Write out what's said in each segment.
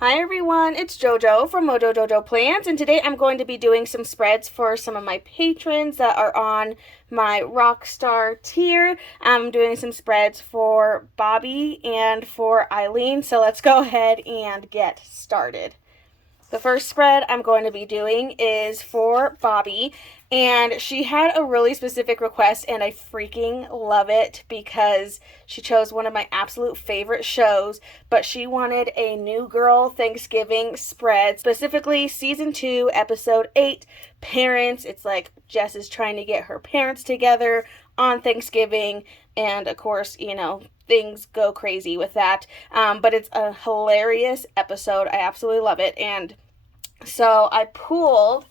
Hi everyone, it's JoJo from Mojo Jojo Plans, and today I'm going to be doing some spreads for some of my patrons that are on my Rockstar tier. I'm doing some spreads for Bobby and for Eileen, so let's go ahead and get started. The first spread I'm going to be doing is for Bobby, and she had a really specific request, and I freaking love it because she chose one of my absolute favorite shows, but she wanted a New Girl Thanksgiving spread, specifically season 2, episode 8, Parents. It's like Jess is trying to get her parents together on Thanksgiving, and of course, things go crazy with that. But it's a hilarious episode. I absolutely love it. And so I pulled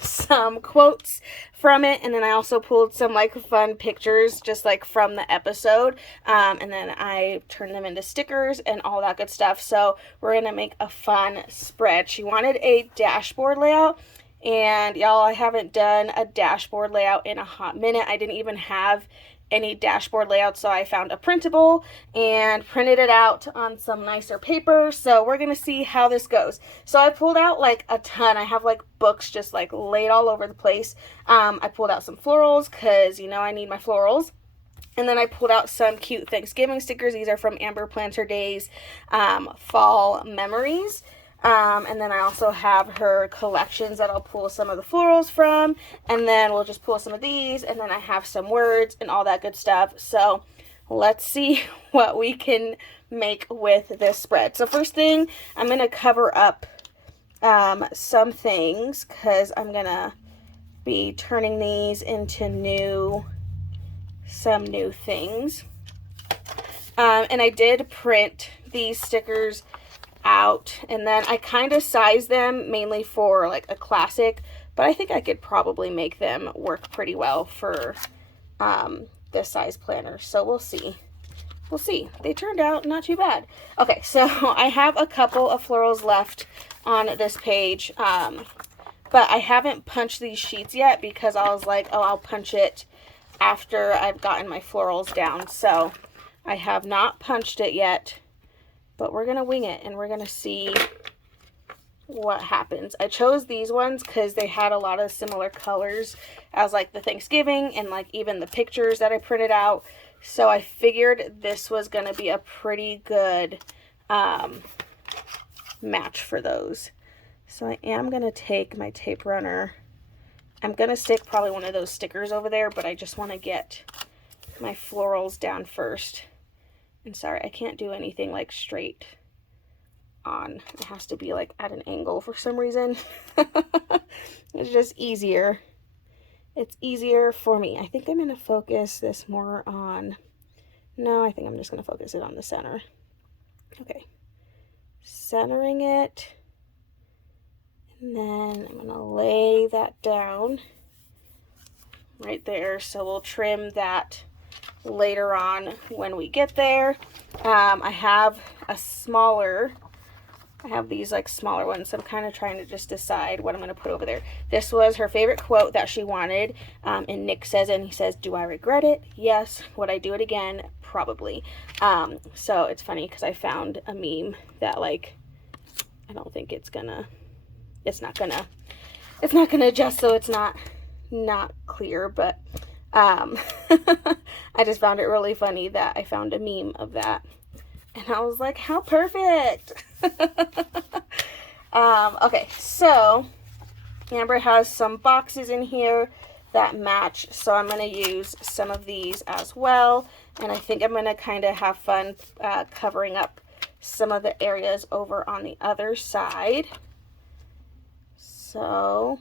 some quotes from it, and then I also pulled some like fun pictures just like from the episode, and then I turned them into stickers and all that good stuff. So we're gonna make a fun spread. She wanted a dashboard layout, and y'all, I haven't done a dashboard layout in a hot minute. I didn't even have any dashboard layout, so I found a printable and printed it out on some nicer paper. So we're gonna see how this goes. So I pulled out like a ton. I have like books just like laid all over the place. I pulled out some florals because I need my florals. And then I pulled out some cute Thanksgiving stickers. These are from Amber Plans Her Days Fall Memories. And then I also have her collections that I'll pull some of the florals from, and then we'll just pull some of these, and then I have some words and all that good stuff. So let's see what we can make with this spread. So first thing, I'm going to cover up some things because I'm going to be turning these into some new things. And I did print these stickers out, and then I kind of size them mainly for like a classic, but I think I could probably make them work pretty well for this size planner. So we'll see. They turned out not too bad. Okay, so I have a couple of florals left on this page, but I haven't punched these sheets yet because I was like, oh, I'll punch it after I've gotten my florals down. So I have not punched it yet, but we're going to wing it and we're going to see what happens. I chose these ones because they had a lot of similar colors as like the Thanksgiving and like even the pictures that I printed out. So I figured this was going to be a pretty good match for those. So I am going to take my tape runner. I'm going to stick probably one of those stickers over there, but I just want to get my florals down first. And sorry, I can't do anything like straight on. It has to be like at an angle for some reason. It's just easier. It's easier for me. I think I'm going to focus this more on... No, I think I'm just going to focus it on the center. Okay. Centering it. And then I'm going to lay that down right there. So we'll trim that later on when we get there. I have these like smaller ones, so I'm kind of trying to just decide what I'm going to put over there. This was her favorite quote that she wanted, and Nick says it, and he says, "Do I regret it? Yes. Would I do it again? Probably." So it's funny because I found a meme that like, I don't think it's not gonna adjust, so it's not clear, but I just found it really funny that I found a meme of that, and I was like, how perfect. Okay, so Amber has some boxes in here that match, so I'm going to use some of these as well, and I think I'm going to kind of have fun covering up some of the areas over on the other side. So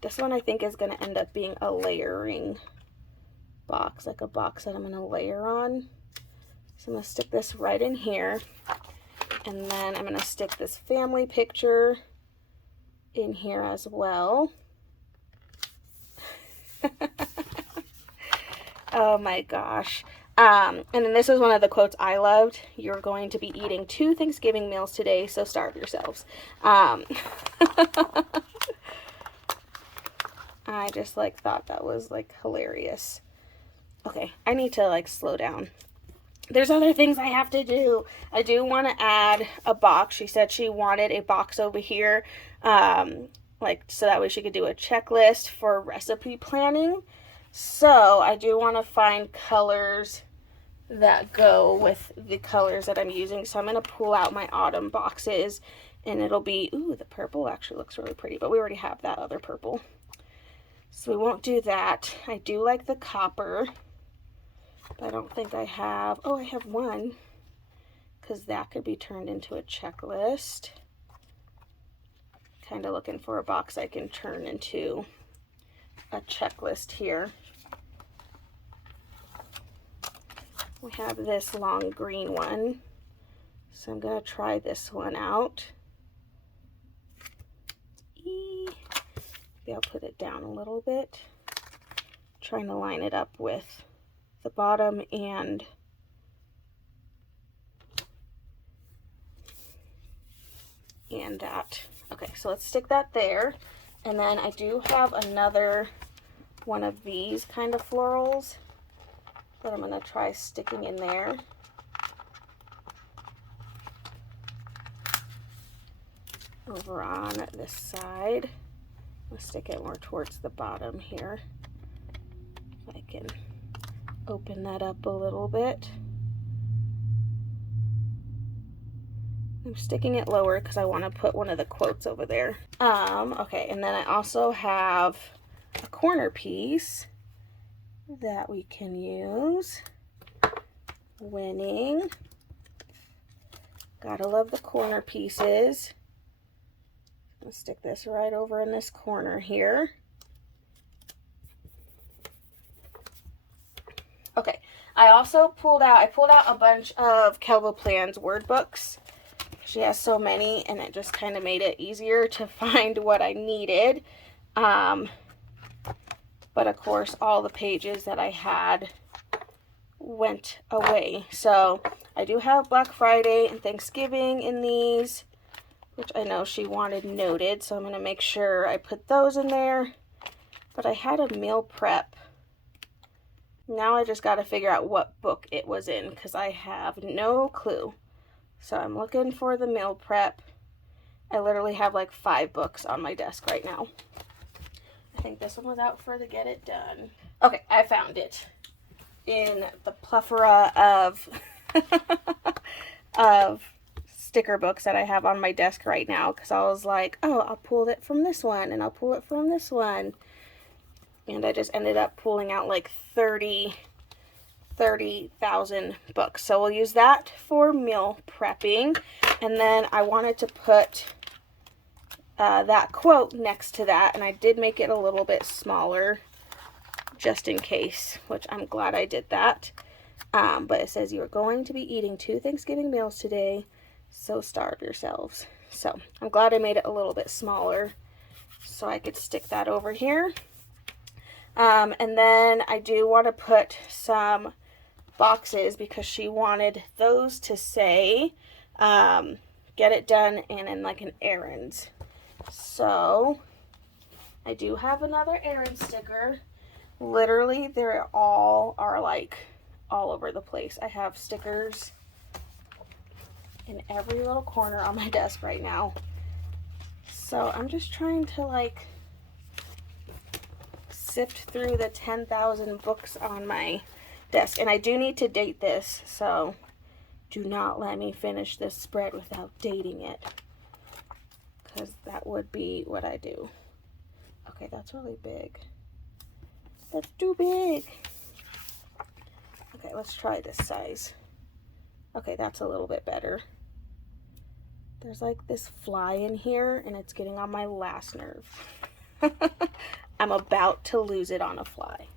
this one I think is going to end up being a layering box, like a box that I'm going to layer on. So I'm going to stick this right in here, and then I'm going to stick this family picture in here as well. Oh my gosh. And then this is one of the quotes I loved. "You're going to be eating 2 Thanksgiving meals today, so starve yourselves." I just like thought that was like hilarious. Okay, I need to like slow down. there's other things I have to do. I do want to add a box. She said she wanted a box over here, like so that way she could do a checklist for recipe planning. So I do want to find colors that go with the colors that I'm using. So I'm going to pull out my autumn boxes, and it'll be, ooh, the purple actually looks really pretty, but we already have that other purple. So we won't do that. I do like the copper, but I don't think I have, oh, I have one, because that could be turned into a checklist. Kind of looking for a box I can turn into a checklist here. We have this long green one, so I'm going to try this one out. Maybe I'll put it down a little bit, trying to line it up with the bottom and that. Okay, so let's stick that there. And then I do have another one of these kind of florals that I'm going to try sticking in there. Over on this side. I'll stick it more towards the bottom here. If I can open that up a little bit. I'm sticking it lower because I want to put one of the quotes over there. Okay, and then I also have a corner piece that we can use. Winning. Gotta love the corner pieces. I'll stick this right over in this corner here. Okay, I also pulled out a bunch of Kelva Plan's word books. She has so many, and it just kind of made it easier to find what I needed. But of course, all the pages that I had went away. So I do have Black Friday and Thanksgiving in these, which I know she wanted noted, so I'm going to make sure I put those in there. But I had a meal prep. Now I just got to figure out what book it was in, because I have no clue. So I'm looking for the meal prep. I literally have like 5 books on my desk right now. I think this one was out for the Get It Done. Okay, I found it in the plethora of of sticker books that I have on my desk right now, because I was like, oh, I'll pull it from this one and I'll pull it from this one. And I just ended up pulling out like 30,000 books. So we'll use that for meal prepping. And then I wanted to put that quote next to that, and I did make it a little bit smaller just in case, which I'm glad I did that. But it says, you are going to be eating 2 Thanksgiving meals today, so starve yourselves. So I'm glad I made it a little bit smaller so I could stick that over here. And then I do want to put some boxes, because she wanted those to say Get It Done and in like an errands. So I do have another errand sticker. Literally, they're all are like all over the place. I have stickers in every little corner on my desk right now. So I'm just trying to like sift through the 10,000 books on my desk. And I do need to date this, so do not let me finish this spread without dating it, because that would be what I do. Okay, that's really big. That's too big. Okay, let's try this size. Okay, that's a little bit better. There's like this fly in here, and it's getting on my last nerve. I'm about to lose it on a fly.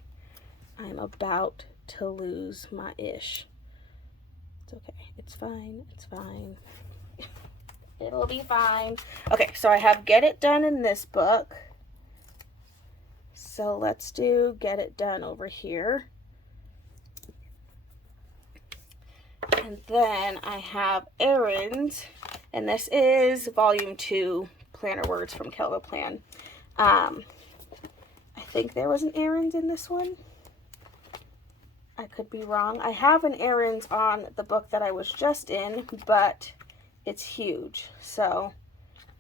I'm about to lose my ish. It's okay. It's fine. It's fine. It'll be fine. Okay, so I have Get It Done in this book. So let's do Get It Done over here. And then I have Errands, and this is volume 2 planner words from Kelva Plan. I think there was an errands in this one. I could be wrong. I have an errands on the book that I was just in, but it's huge. So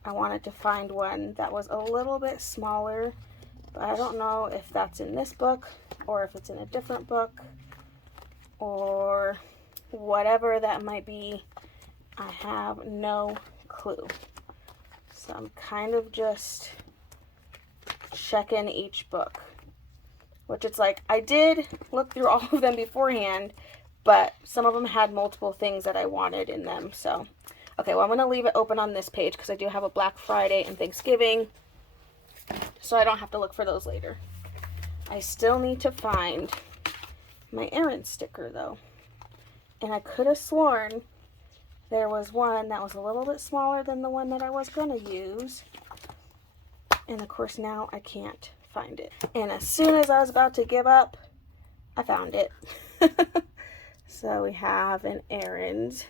I wanted to find one that was a little bit smaller, but I don't know if that's in this book or if it's in a different book or whatever that might be. I have no clue. So I'm kind of just checking each book, which it's like I did look through all of them beforehand, but some of them had multiple things that I wanted in them. So okay, well, I'm going to leave it open on this page because I do have a Black Friday and Thanksgiving, so I don't have to look for those later. I still need to find my errand sticker, though. And I could have sworn there was one that was a little bit smaller than the one that I was going to use. And, of course, now I can't find it. And as soon as I was about to give up, I found it. So we have an errand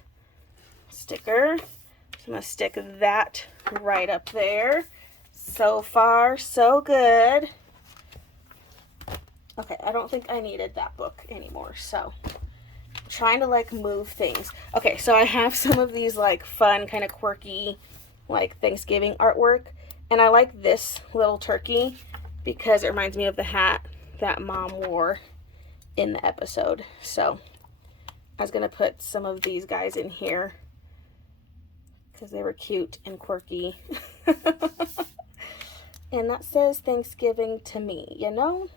sticker. So I'm going to stick that right up there. So far, so good. Okay, I don't think I needed that book anymore, so I'm trying to like move things. Okay, so I have some of these like fun, kind of quirky, like Thanksgiving artwork, and I like this little turkey because it reminds me of the hat that Mom wore in the episode. So I was going to put some of these guys in here because they were cute and quirky. And that says Thanksgiving to me, you know?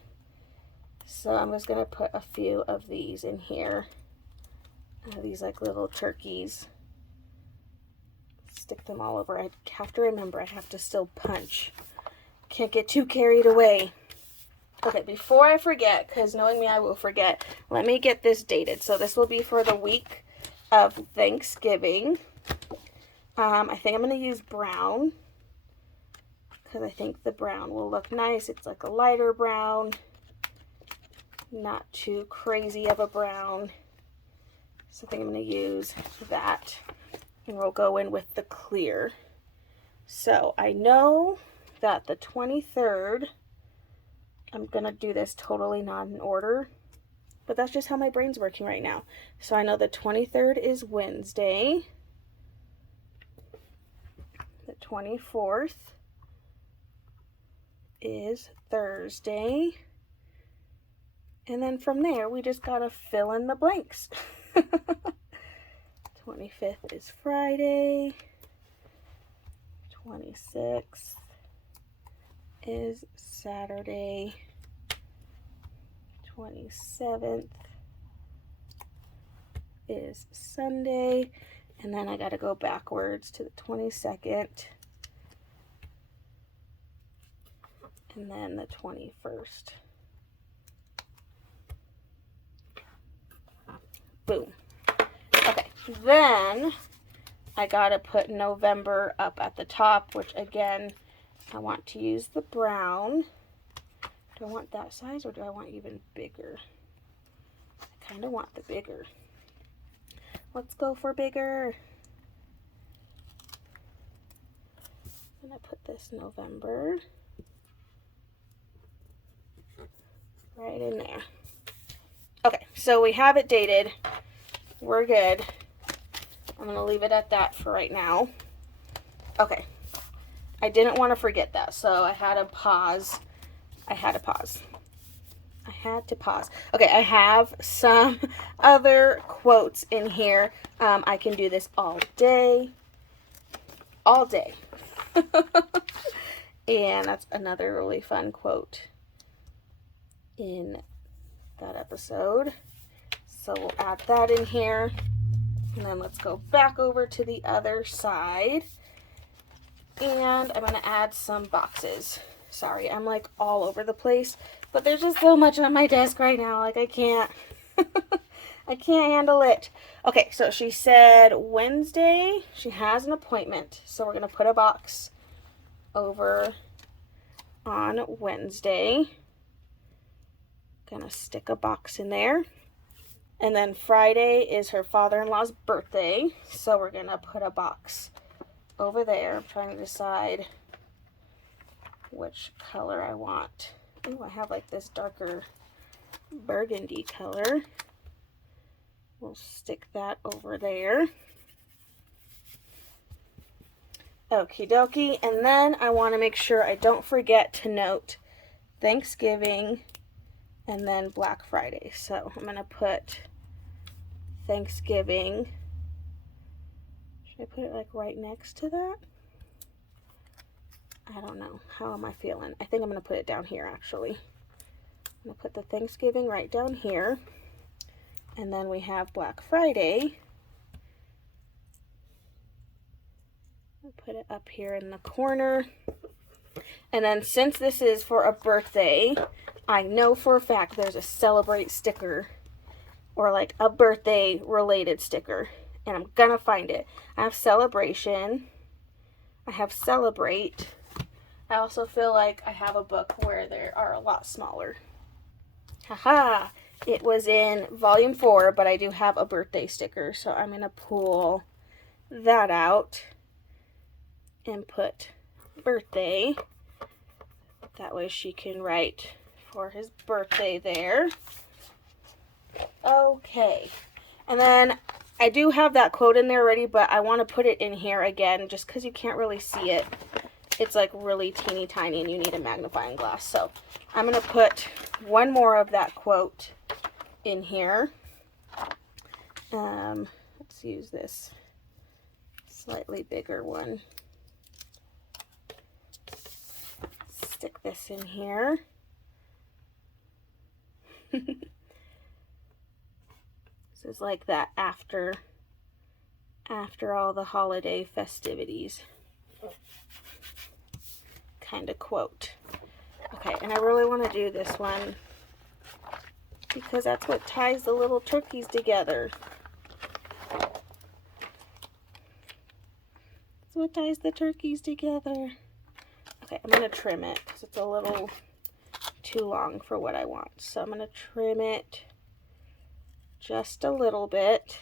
So I'm just going to put a few of these in here. These like little turkeys. Stick them all over. I have to remember I have to still punch. Can't get too carried away. Okay, before I forget, because knowing me I will forget, let me get this dated. So this will be for the week of Thanksgiving. I think I'm going to use brown because I think the brown will look nice. It's like a lighter brown, not too crazy of a brown. So I think I'm going to use that, and we'll go in with the clear. So I know that the 23rd, I'm going to do this totally not in order, but that's just how my brain's working right now. So I know the 23rd is Wednesday. The 24th is Thursday. And then from there, we just got to fill in the blanks. 25th is Friday. 26th is Saturday. 27th is Sunday. And then I got to go backwards to the 22nd. And then the 21st. Boom. Okay, then I gotta put November up at the top, which again, I want to use the brown. Do I want that size or do I want even bigger? I kind of want the bigger. Let's go for bigger. I'm gonna put this November right in there. Okay, so we have it dated. We're good. I'm going to leave it at that for right now. Okay. I didn't want to forget that, so I had to pause. I had to pause. Okay, I have some other quotes in here. I can do this all day. All day. And that's another really fun quote in that episode. So we'll add that in here. And then let's go back over to the other side. And I'm going to add some boxes. Sorry, I'm like all over the place. But there's just so much on my desk right now. Like I can't. I can't handle it. Okay, so she said Wednesday she has an appointment. So we're going to put a box over on Wednesday. Gonna stick a box in there. And then Friday is her father-in-law's birthday, so we're gonna put a box over there. I'm trying to decide which color I want. Ooh, I have like this darker burgundy color. We'll stick that over there. Okie dokie. And then I want to make sure I don't forget to note Thanksgiving and then Black Friday. So I'm going to put Thanksgiving. Should I put it like right next to that? I don't know. How am I feeling? I think I'm going to put it down here actually. I'm going to put the Thanksgiving right down here. And then we have Black Friday. I'll put it up here in the corner. And then since this is for a birthday, I know for a fact there's a celebrate sticker or like a birthday related sticker. And I'm gonna find it. I have celebration. I have celebrate. I also feel like I have a book where they are a lot smaller. Haha! It was in volume 4, but I do have a birthday sticker. So I'm gonna pull that out and put birthday. That way she can write for his birthday there. Okay. And then I do have that quote in there already, but I want to put it in here again just because you can't really see it. It's like really teeny tiny and you need a magnifying glass. So I'm going to put one more of that quote in here. Let's use this slightly bigger one. Stick this in here. This is like that after all the holiday festivities kind of quote. Okay, and I really want to do this one because that's what ties the little turkeys together. That's what ties the turkeys together. Okay, I'm going to trim it because it's a little too long for what I want. So I'm going to trim it just a little bit.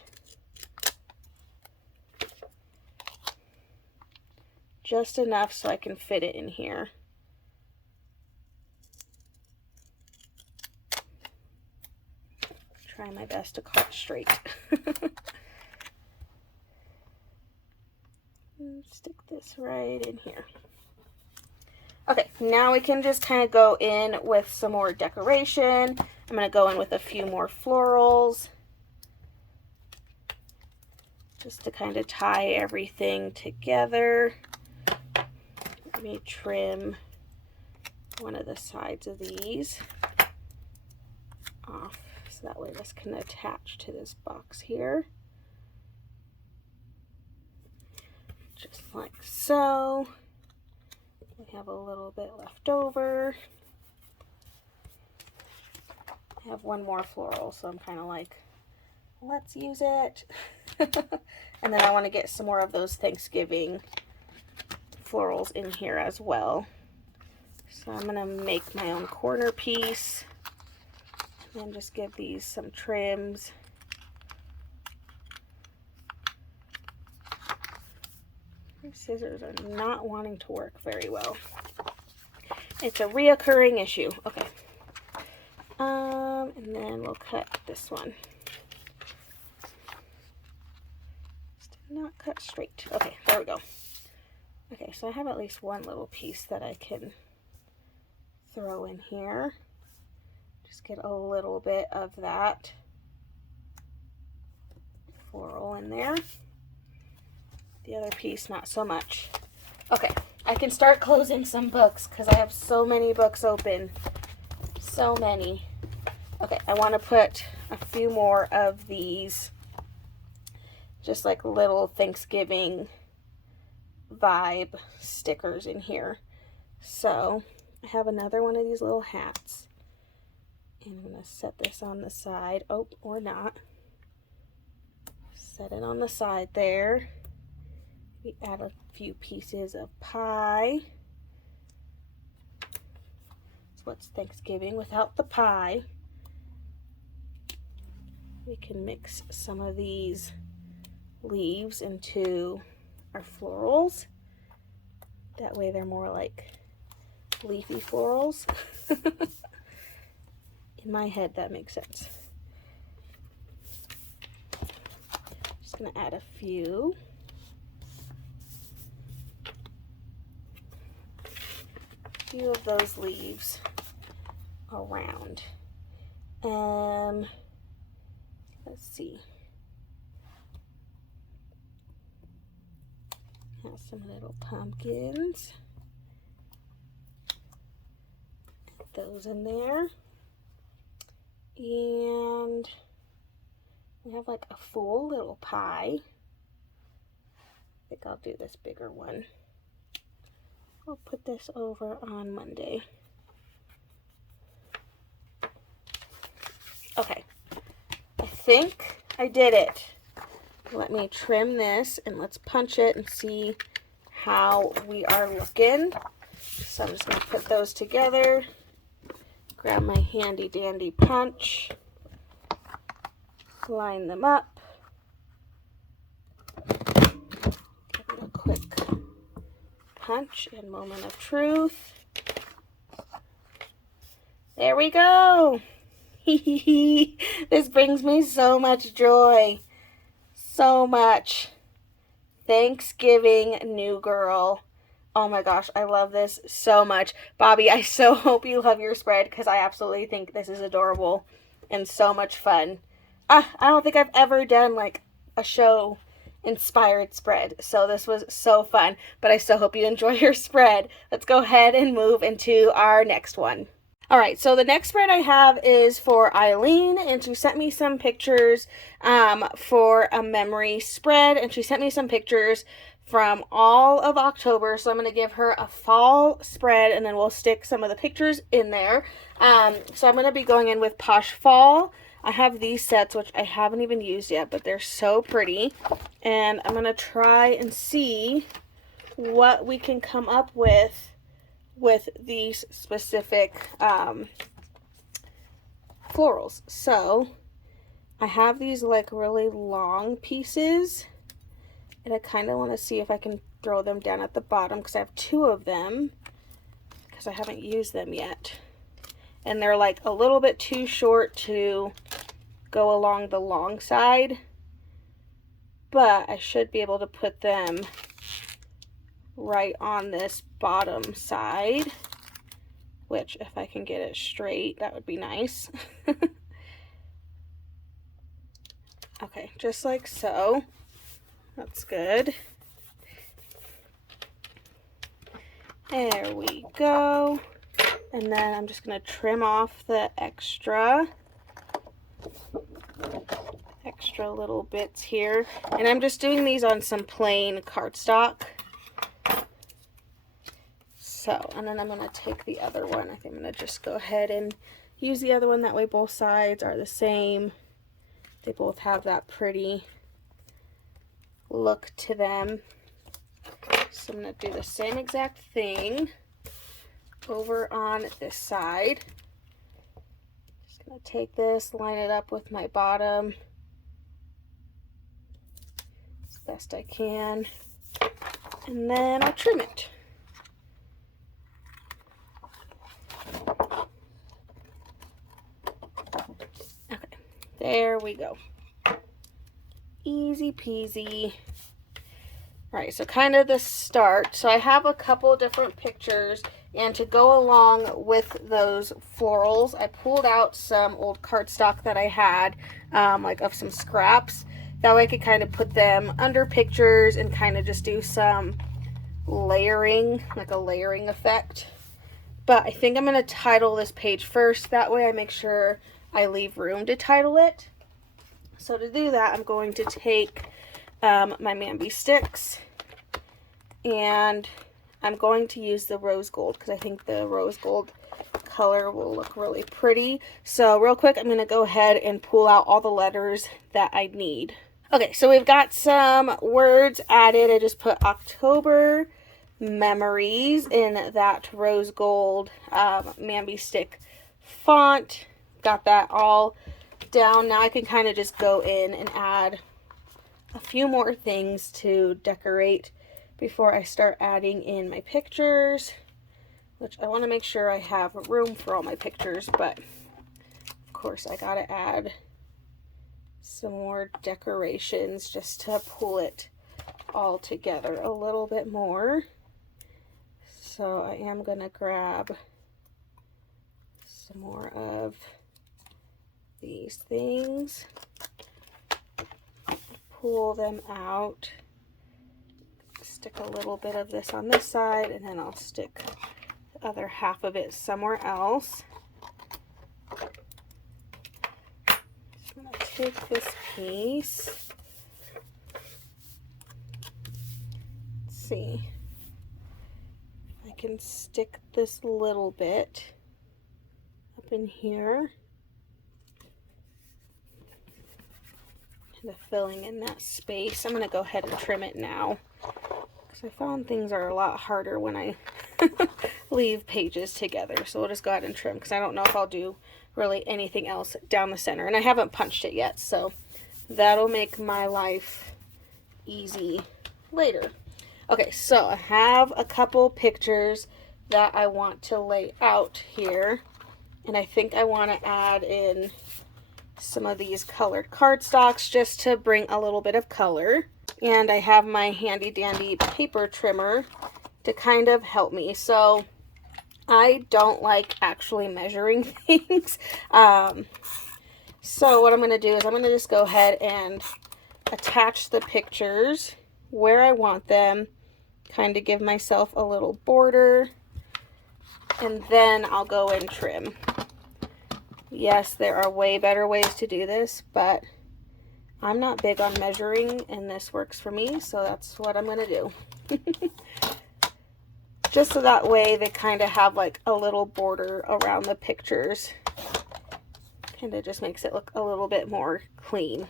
Just enough so I can fit it in here. Try my best to cut straight. Stick this right in here. Okay, now we can just kind of go in with some more decoration. I'm going to go in with a few more florals just to kind of tie everything together. Let me trim one of the sides of these off so that way this can attach to this box here. Just like so. We have a little bit left over. I have one more floral, so I'm kind of like, let's use it. And then I want to get some more of those Thanksgiving florals in here as well. So I'm going to make my own corner piece and just give these some trims. My scissors are not wanting to work very well. It's a reoccurring issue. Okay. And then we'll cut this one. Just did not cut straight. Okay, there we go. Okay, so I have at least one little piece that I can throw in here. Just get a little bit of that floral in there. The other piece, not so much. Okay, I can start closing some books because I have so many books open. So many. Okay, I want to put a few more of these just like little Thanksgiving vibe stickers in here. So I have another one of these little hats. And I'm going to set this on the side. Oh, or not. Set it on the side there. We add a few pieces of pie. So what's Thanksgiving without the pie? We can mix some of these leaves into our florals. That way they're more like leafy florals. In my head, that makes sense. Just gonna add a few. Of those leaves around. Let's see. Have some little pumpkins. Put those in there. And we have like a full little pie. I think I'll do this bigger one. I'll put this over on Monday. Okay, I think I did it. Let me trim this and let's punch it and see how we are looking. So I'm just going to put those together, grab my handy dandy punch, line them up, give it a quick punch and moment of truth. There we go. This brings me so much joy. So much. Thanksgiving New Girl. Oh my gosh, I love this so much. Bobby, I so hope you love your spread because I absolutely think this is adorable and so much fun. I don't think I've ever done like a show inspired spread, so this was so fun, but I so hope you enjoy your spread. Let's go ahead and move into our next one. All right, so the next spread I have is for Eileen, and she sent me some pictures for a memory spread, and she sent me some pictures from all of October, so I'm going to give her a fall spread, and then we'll stick some of the pictures in there. So I'm going to be going in with Posh Fall. I have these sets, which I haven't even used yet, but they're so pretty. And I'm going to try and see what we can come up with these specific florals. So I have these like really long pieces, and I kind of want to see if I can throw them down at the bottom because I have two of them because I haven't used them yet. And they're like a little bit too short to go along the long side, but I should be able to put them right on this bottom side, which if I can get it straight, that would be nice. Okay, just like so. That's good. There we go. And then I'm just going to trim off the extra little bits here. And I'm just doing these on some plain cardstock. So, and then I'm going to take the other one. I think I'm going to just go ahead and use the other one. That way both sides are the same. They both have that pretty look to them. So I'm going to do the same exact thing over on this side. Just going to take this, line it up with my bottom as best I can, and then I'll trim it. Okay, there we go. Easy peasy. All right, so kind of the start. So I have a couple different pictures, and to go along with those florals, I pulled out some old cardstock that I had, like of some scraps. That way I could kind of put them under pictures and kind of just do some layering, like a layering effect. But I think I'm going to title this page first. That way I make sure I leave room to title it. So to do that, I'm going to take my Mambi sticks, and I'm going to use the rose gold because I think the rose gold color will look really pretty. So real quick, I'm going to go ahead and pull out all the letters that I need. Okay, so we've got some words added. I just put October memories in that rose gold Mambi stick font. Got that all down. Now I can kind of just go in and add a few more things to decorate before I start adding in my pictures, which I want to make sure I have room for all my pictures, but course, I gotta add some more decorations just to pull it all together a little bit more. So I am gonna grab some more of these things, pull them out, stick a little bit of this on this side, and then I'll stick the other half of it somewhere else. I'm gonna take this piece, let's see, I can stick this little bit up in here, kind of filling in that space. I'm going to go ahead and trim it now, because I found things are a lot harder when I leave pages together. So we'll just go ahead and trim, because I don't know if I'll do really anything else down the center, and I haven't punched it yet, so that'll make my life easy later. Okay, so I have a couple pictures that I want to lay out here, and I think I want to add in some of these colored cardstocks just to bring a little bit of color. And I have my handy dandy paper trimmer to kind of help me. So I don't like actually measuring things. So what I'm going to do is I'm going to just go ahead and attach the pictures where I want them, kind of give myself a little border, and then I'll go and trim. Yes, there are way better ways to do this, but I'm not big on measuring, and this works for me, so that's what I'm going to do. Just so that way they kind of have like a little border around the pictures. Kind of just makes it look a little bit more clean.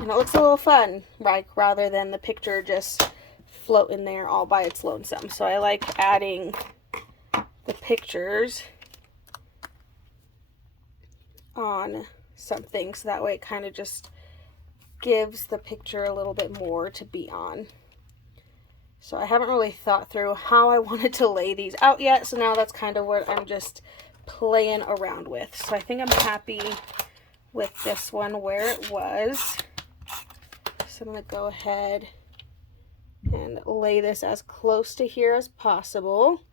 And it looks a little fun, like rather than the picture just floating there all by its lonesome. So I like adding the pictures on something, so that way it kind of just gives the picture a little bit more to be on. So I haven't really thought through how I wanted to lay these out yet, so now that's kind of what I'm just playing around with. So I think I'm happy with this one where it was. So I'm going to go ahead and lay this as close to here as possible.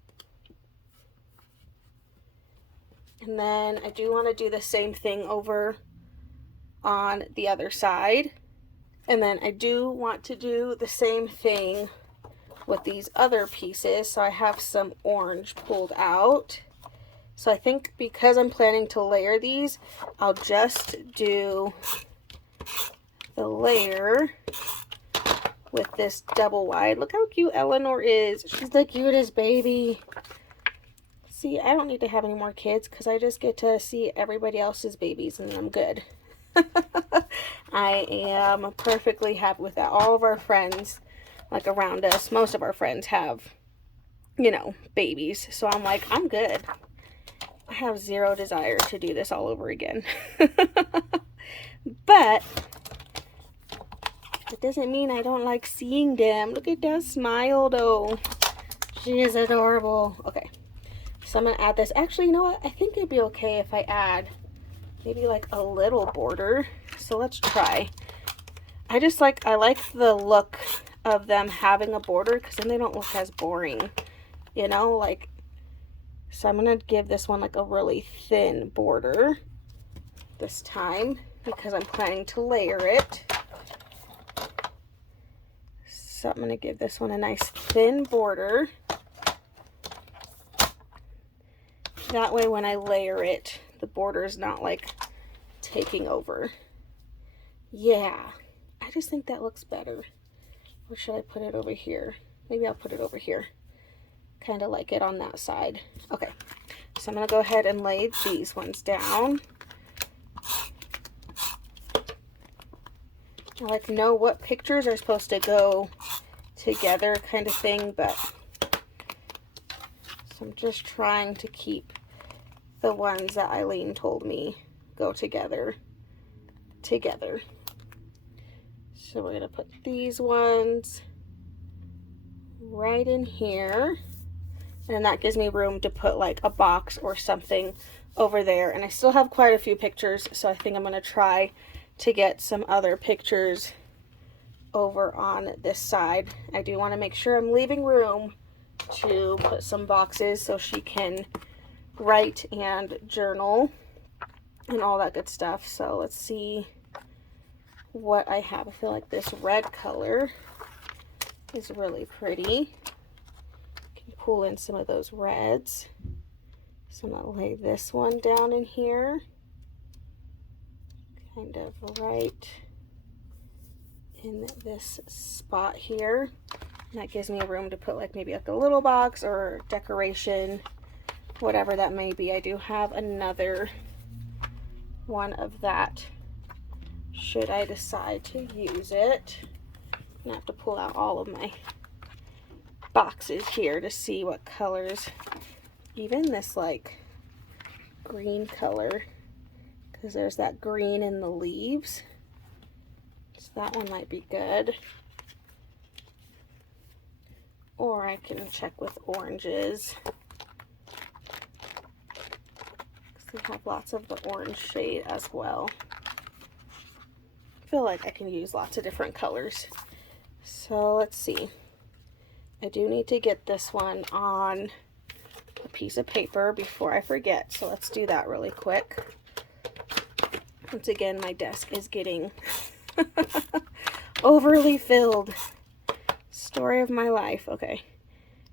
And then I do want to do the same thing over on the other side. And then I do want to do the same thing with these other pieces. So I have some orange pulled out. So I think because I'm planning to layer these, I'll just do the layer with this double wide. Look how cute Eleanor is. She's the cutest baby. See, I don't need to have any more kids because I just get to see everybody else's babies and I'm good. I am perfectly happy with that. All of our friends, like around us, most of our friends have, you know, babies. So I'm like, I'm good. I have zero desire to do this all over again. But it doesn't mean I don't like seeing them. Look at that smile though. She is adorable. Okay. So I'm going to add this. Actually, you know what? I think it'd be okay if I add maybe like a little border. So let's try. I like the look of them having a border because then they don't look as boring. You know, like, so I'm going to give this one like a really thin border this time because I'm planning to layer it. So I'm going to give this one a nice thin border. That way when I layer it, the border is not like taking over. Yeah, I just think that looks better. Or should I put it over here? Maybe I'll put it over here. Kind of like it on that side. Okay, so I'm going to go ahead and lay these ones down. I like know what pictures are supposed to go together kind of thing, but so I'm just trying to keep the ones that Eileen told me go together. So we're going to put these ones right in here. And that gives me room to put like a box or something over there. And I still have quite a few pictures, so I think I'm going to try to get some other pictures over on this side. I do want to make sure I'm leaving room to put some boxes so she can write and journal and all that good stuff. So let's see what I have. I feel like this red color is really pretty. Can pull in some of those reds. So I'm gonna lay this one down in here, kind of right in this spot here. And that gives me room to put like maybe like a little box or decoration, whatever that may be. I do have another one of that should I decide to use it. I'm gonna have to pull out all of my boxes here to see what colors. Even this like green color, because there's that green in the leaves, so that one might be good. Or I can check with oranges, because they have lots of the orange shade as well. I feel like I can use lots of different colors. So let's see. I do need to get this one on a piece of paper before I forget, so let's do that really quick. Once again, my desk is getting overly filled. Story of my life. Okay,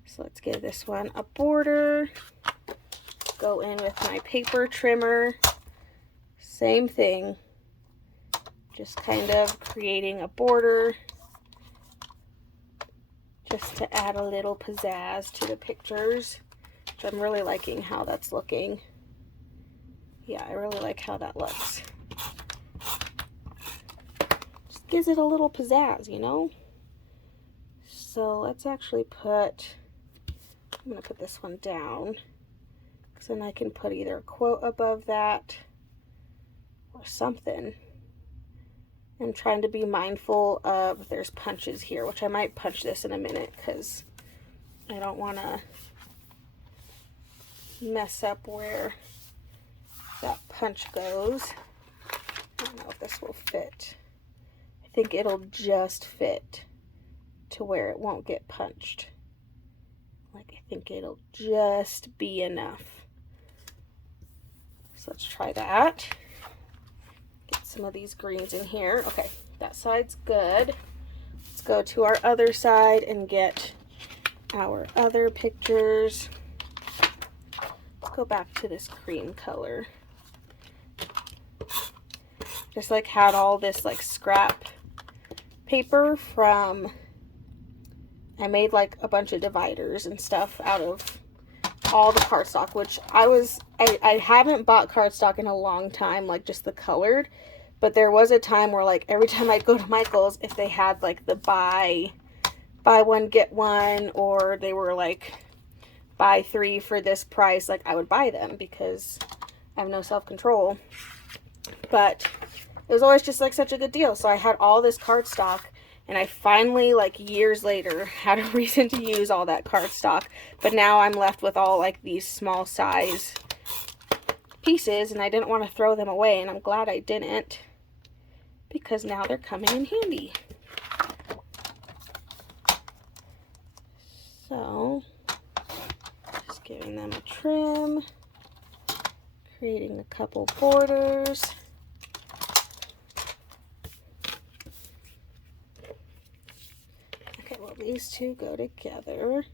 so let's give this one a border. Go in with my paper trimmer. Same thing, just kind of creating a border just to add a little pizzazz to the pictures, which I'm really liking how that's looking. Yeah, I really like how that looks. Just gives it a little pizzazz, you know? So let's actually put, I'm going to put this one down, because then I can put either a quote above that or something. I'm trying to be mindful of, there's punches here, which I might punch this in a minute because I don't want to mess up where that punch goes. I don't know if this will fit. I think it'll just fit to where it won't get punched. Like, I think it'll just be enough. So let's try that. Get some of these greens in here. Okay, that side's good. Let's go to our other side and get our other pictures. Let's go back to this cream color. Just like had all this like scrap paper from, I made like a bunch of dividers and stuff out of all the cardstock, which I haven't bought cardstock in a long time, like just the colored, but there was a time where like every time I'd go to Michael's, if they had like the buy one get one, or they were like buy 3 for this price, like I would buy them because I have no self-control. But it was always just like such a good deal. So I had all this cardstock, and I finally, like years later, had a reason to use all that cardstock. But now I'm left with all like these small size pieces, and I didn't want to throw them away, and I'm glad I didn't, because now they're coming in handy. So, just giving them a trim, creating a couple borders. Okay, well, these two go together.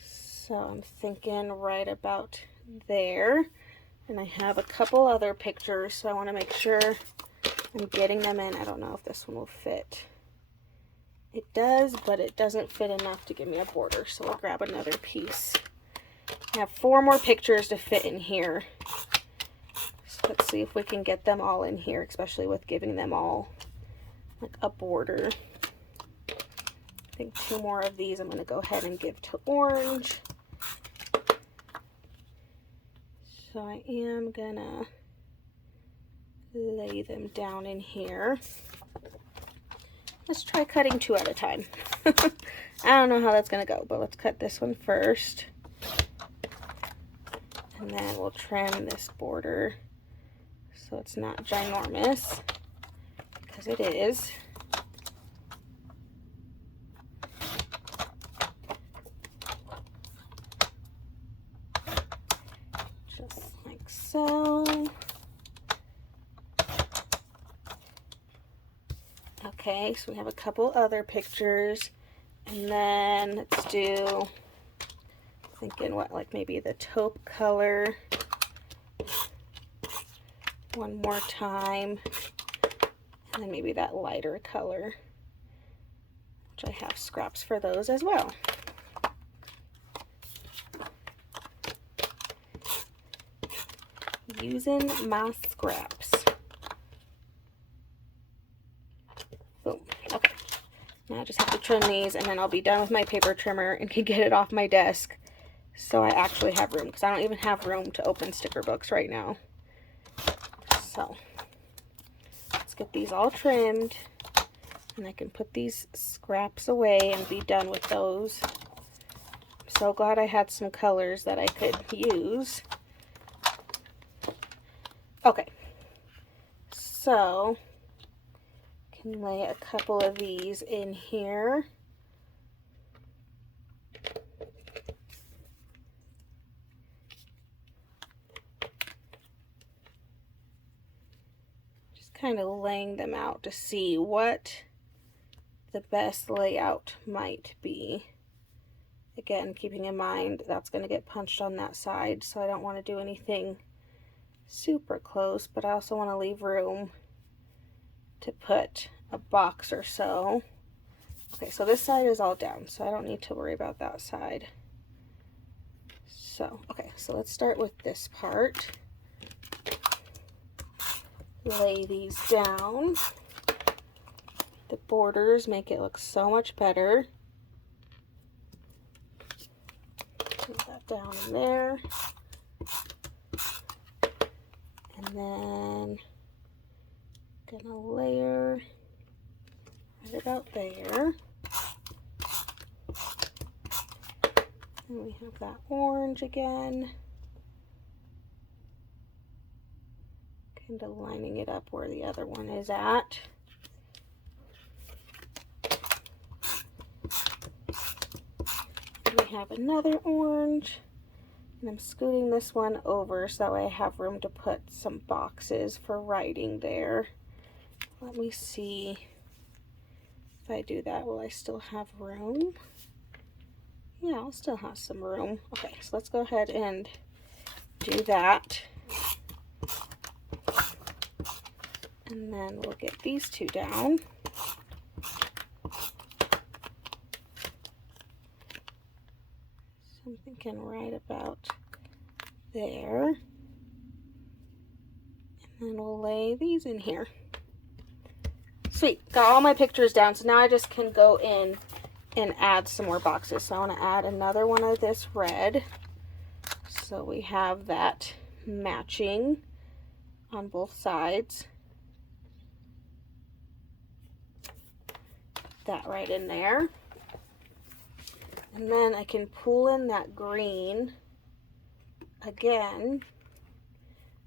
So I'm thinking right about there. And I have a couple other pictures, so I want to make sure I'm getting them in. I don't know if this one will fit. It does, but it doesn't fit enough to give me a border, so we'll grab another piece. I have 4 more pictures to fit in here. So let's see if we can get them all in here, especially with giving them all like a border. I think 2 more of these I'm going to go ahead and give to orange. So I am gonna lay them down in here. Let's try cutting 2 at a time. I don't know how that's gonna go, but let's cut this one first. And then we'll trim this border so it's not ginormous, because it is. Just like so. Okay, so we have a couple other pictures, and then let's do, thinking what, like maybe the taupe color one more time, and then maybe that lighter color, which I have scraps for those as well. Using my scraps. Boom. Okay. Now I just have to trim these, and then I'll be done with my paper trimmer and can get it off my desk so I actually have room, because I don't even have room to open sticker books right now. So let's get these all trimmed, and I can put these scraps away and be done with those. I'm so glad I had some colors that I could use. Okay, so can lay a couple of these in here. Just kind of laying them out to see what the best layout might be. Again, keeping in mind that's going to get punched on that side, so I don't want to do anything super close, but I also want to leave room to put a box or so. Okay, so this side is all down, so I don't need to worry about that side. So, okay, so let's start with this part. Lay these down. The borders make it look so much better. Put that down in there. And then gonna layer right about there. And we have that orange again. Kind of lining it up where the other one is at. And we have another orange. And I'm scooting this one over so I have room to put some boxes for writing there. Let me see if I do that. Will I still have room? Yeah, I'll still have some room. Okay, so let's go ahead and do that. And then we'll get these two down. So I'm thinking right about there. And then we'll lay these in here. Sweet, got all my pictures down, so now I just can go in and add some more boxes. So I want to add another one of this red, so we have that matching on both sides. That right in there. And then I can pull in that green again,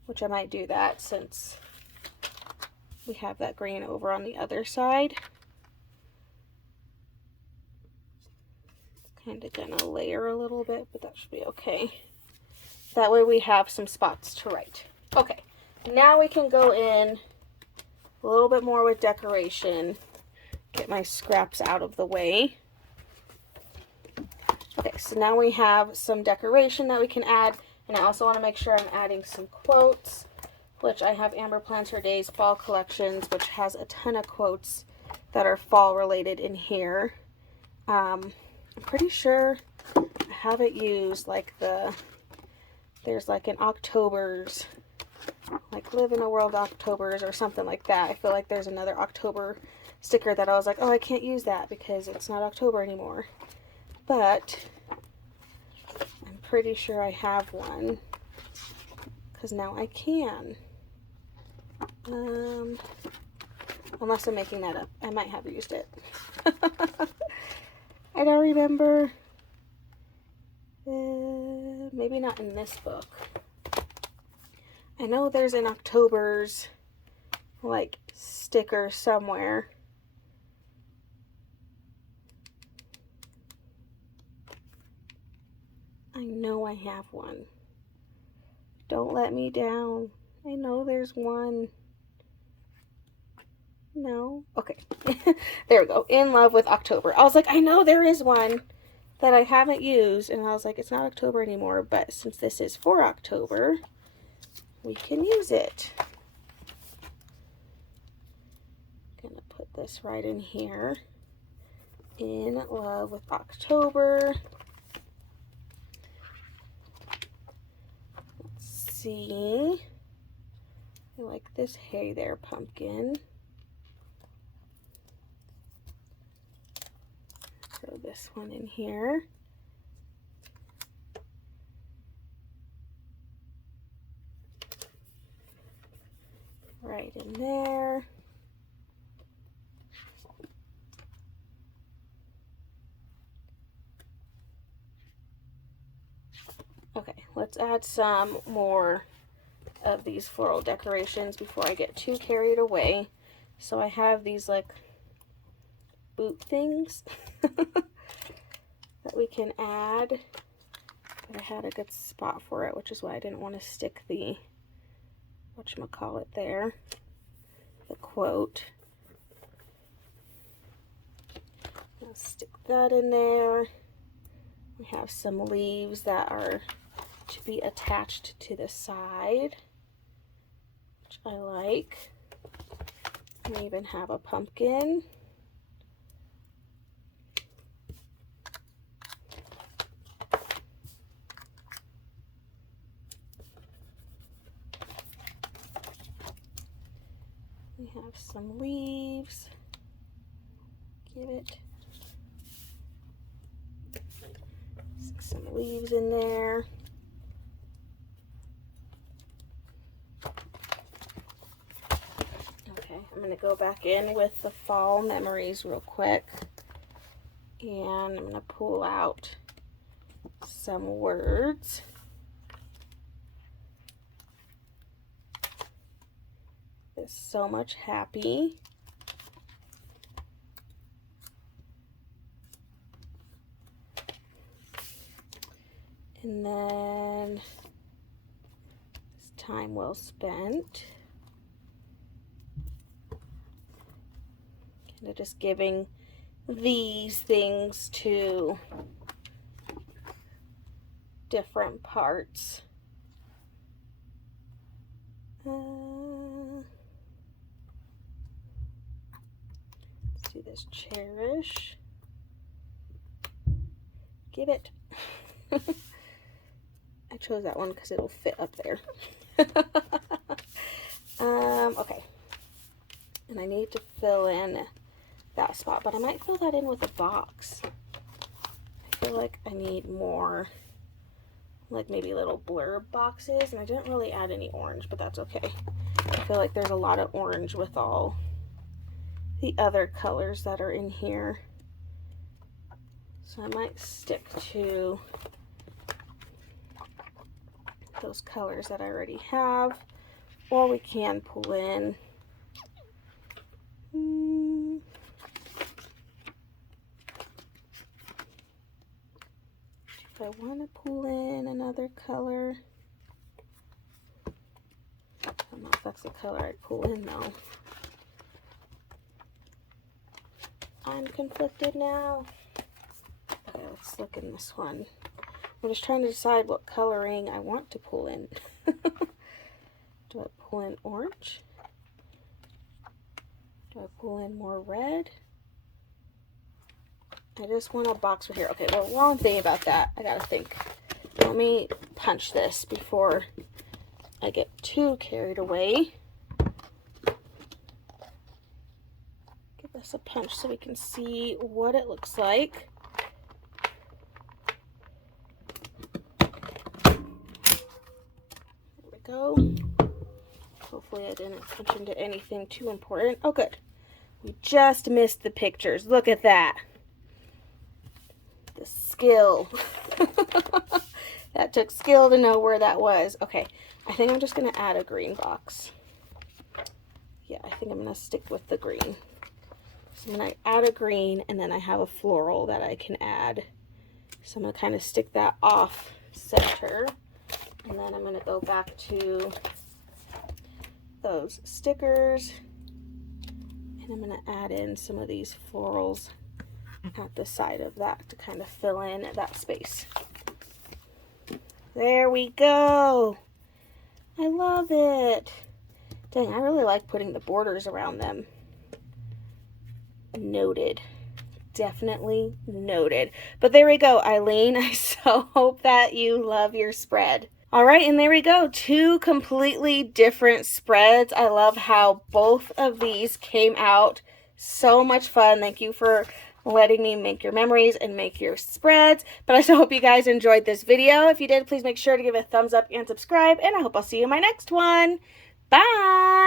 which I might do that since we have that green over on the other side. Kind of gonna layer a little bit, but that should be okay. That way we have some spots to write. Okay, now we can go in a little bit more with decoration. Get my scraps out of the way. Okay, so now we have some decoration that we can add, and I also want to make sure I'm adding some quotes, which I have Amber Plans Her Days Fall Collections, which has a ton of quotes that are fall related in here. I'm pretty sure I haven't used like there's like an October's, like Live in a World October's or something like that. I feel like there's another October sticker that I was like, oh, I can't use that because it's not October anymore. But I'm pretty sure I have one, because now I can. Unless I'm making that up. I might have used it. I don't remember. Maybe not in this book. I know there's an October's like sticker somewhere. I know I have one. Don't let me down. I know there's one. No? Okay. There we go. In Love with October. I was like, I know there is one that I haven't used. And I was like, it's not October anymore. But since this is for October, we can use it. Gonna put this right in here. In Love with October. Let's see. I like this Hey There pumpkin. Throw this one in here. Right in there. Okay, let's add some more of these floral decorations before I get too carried away. So I have these like boot things that we can add. But I had a good spot for it, which is why I didn't want to stick the whatchamacallit there, the quote. I'll stick that in there. We have some leaves that are to be attached to the side, which I like. We even have a pumpkin. We have some leaves. Give it some leaves in there. Okay, I'm going to go back in with the fall memories real quick. And I'm going to pull out some words. This so much happy. And then this time well spent. Kind of just giving these things to different parts. Let's do this cherish. Give it. I chose that one because it'll fit up there. Okay. And I need to fill in that spot, but I might fill that in with a box. I feel like I need more, like maybe little blurb boxes, and I didn't really add any orange, but that's okay. I feel like there's a lot of orange with all the other colors that are in here. So I might stick to those colors that I already have, or we can pull in if I want to pull in another color. I don't know if that's the color I'd pull in though. I'm conflicted now. Okay, let's look in this one. I'm just trying to decide what coloring I want to pull in. Do I pull in orange? Do I pull in more red? I just want a box right here. Okay, well, while I'm thinking about that, I gotta think. Let me punch this before I get too carried away. Give this a punch so we can see what it looks like. There we go. Hopefully I didn't punch into anything too important. Oh, good. We just missed the pictures. Look at that. The skill. That took skill to know where that was. Okay, I think I'm just going to add a green box. Yeah, I think I'm going to stick with the green. So I'm going to add a green, and then I have a floral that I can add. So I'm going to kind of stick that off center. And then I'm going to go back to those stickers. And I'm going to add in some of these florals at the side of that to kind of fill in that space. There we go. I love it. Dang, I really like putting the borders around them. Noted. Definitely noted. But there we go, Eileen. I so hope that you love your spread. All right, and there we go. 2 completely different spreads. I love how both of these came out. So much fun. Thank you for letting me make your memories and make your spreads. But I so hope you guys enjoyed this video. If you did, please make sure to give it a thumbs up and subscribe. And I hope I'll see you in my next one. Bye!